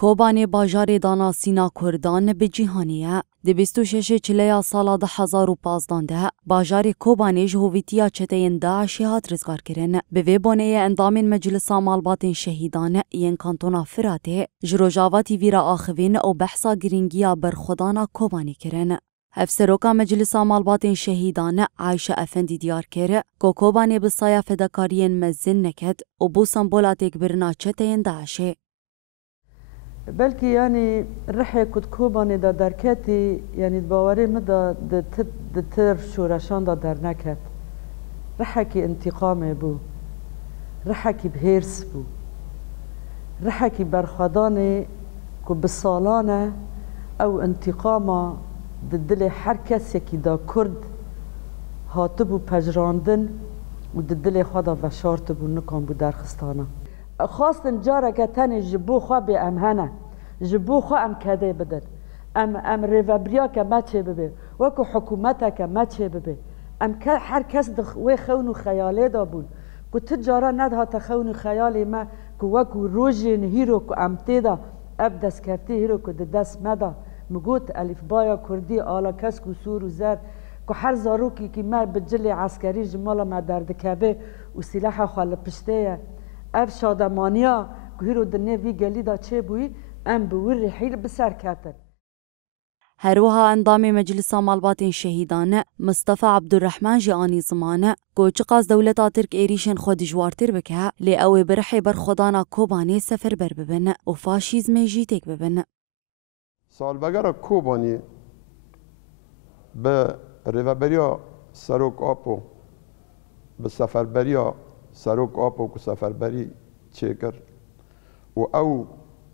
کوبانی باجار دانا سینا کردان به جیهانیه. دی 26 چلیا سالا 2015 باجار کوبانی جهویتیا چتین داعشی هات رزگار کرن. به وی بانه اندامین مجلس مالبات شهیدان ین کانتونا فراته جروجاواتی ویرا آخوین او بحثا گرینگیا برخودانا کوبانی کرن. افسروکا مجلس مالبات شهیدان عایشه افندی دیار کرد که کوبانی به سایه فداکارین مزن نکد و بو سمبولاتیک برنا چتین داعشه. بلکه یعنی رحی کد کوبانی دا درکتی یعنی باوری مدا دتر شورشان دا در نکد رحی که انتقام بو رحی که بهرس بو رحی که برخدانه که بسالانه او انتقام دل هر کسی که دا کرد هاتبو پجراندن و دل خدا و شارتبو نکن بو درخستانه خواستن جاره که تنی جبو خواه بی امهنه جبو خواه ام کده بدن ام ریوبریا که ما چه ببه وکو حکومت که ما چه ببه هر کس وی خون و خیاله دا بود که تجاره ندها تا خون و خیالی ما که وکو روژی نهیرو که ام تیدا اب دست کرتی هیرو که دست مدا مگوت الف بایا کردی آلا کس که سور و زر که هر زاروکی که ما بجلی عسکری جمالا ما درد کبه و سلاح خواه پشته اب شادمانیا که هیرو دنه وی گلی دا چه بوی ام بوری حیل بسر کتن. هروها اندام مجلس مالبات شهیدان مصطفى عبدالرحمن جانی زمانه که قاز دولتا ترک ایریشن خود جوارتر بکه لی اوی برحی برخودانا کوبانی سفر بر ببن و فاشیزم جیتک ببن. سالبگر کوبانی به ریوبریا سروک آپو به سفربریا سروک آپو که سفربری چه کرد و او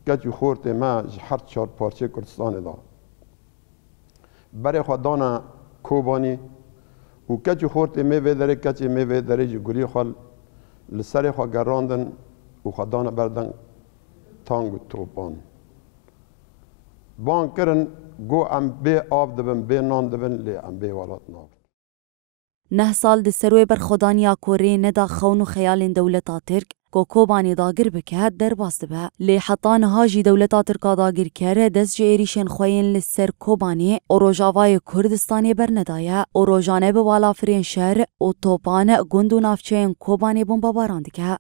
کچی خورت ما هر چهار پارچه کردستان دا برای خودانا کوبانی و کچی خورت میوه داره کچی میوه داره جی گلی خال لسر خواه گراندن و خودانا بردن تانگ و توپان بان کرن گو ام بی آب دبن بی نان دبن لی ام بی والات ناب 9 سال د سروی برخودانیا کوری ندا خون و خیال دولتا ترک که کوبانی داگر بکه در باست به لی حطان هاجی دولتا ترکا داگر کره دست جیریشن خوین لسر کوبانی و روژاوای کردستانی برندایه و روژانه به والا فرین شهر و توپان گندو نافچین کوبانی بمبا باراند که